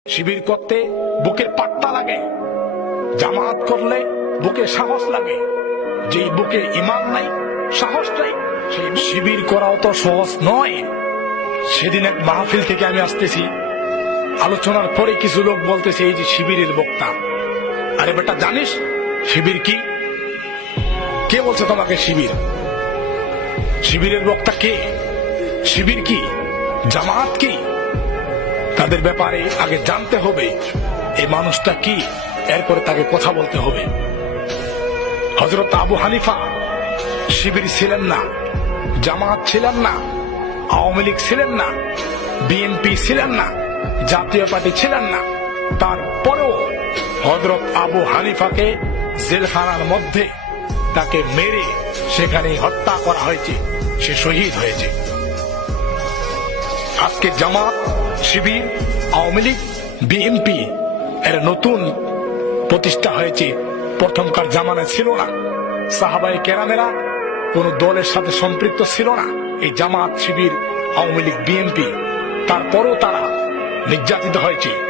শিবির করতে বুকের পাট্টা লাগে, জামাত করলে বুকে সাহস লাগে। যেই বুকে ঈমান নাই, সাহস নাই, সেই শিবির করাও তো সহজ নয়। সেদিন এক মাহফিল থেকে আমি আসতেছি, আলোচনার পরে কিছু লোক বলতেছে এই যে শিবিরের বক্তা। আরে বেটা, জানিস শিবির কি? কে বলছে তোমাকে শিবির? শিবিরের বক্তা কে? শিবির কি? জামাত কি? তাদের ব্যাপারে আগে জানতে হবে এই মানুষটা কি, এরপরে তাকে কথা বলতে হবে। হযরত আবু হানিফা শিবির ছিলেন না, জামাত ছিলেন না, আওয়ামী লীগ ছিলেন না, বিএনপি ছিলেন না, জাতীয় পার্টি ছিলেন না। তারপরেও হযরত আবু হানিফাকে জেলখানার মধ্যে তাকে মেরে সেখানে হত্যা করা হয়েছে, সে শহীদ হয়েছে। আজকে জামাত, শিবির, আওয়ামী লীগ, বিএনপি এর নতুন প্রতিষ্ঠা হয়েছে, প্রথমকার জামানায় ছিল না। সাহাবায়ে কেরামেরা কোন দলের সাথে সম্পৃক্ত ছিল না। এই জামাত, শিবির, আওয়ামী লীগ, বিএনপি, তারপরও তারা নির্যাতিত হয়েছে।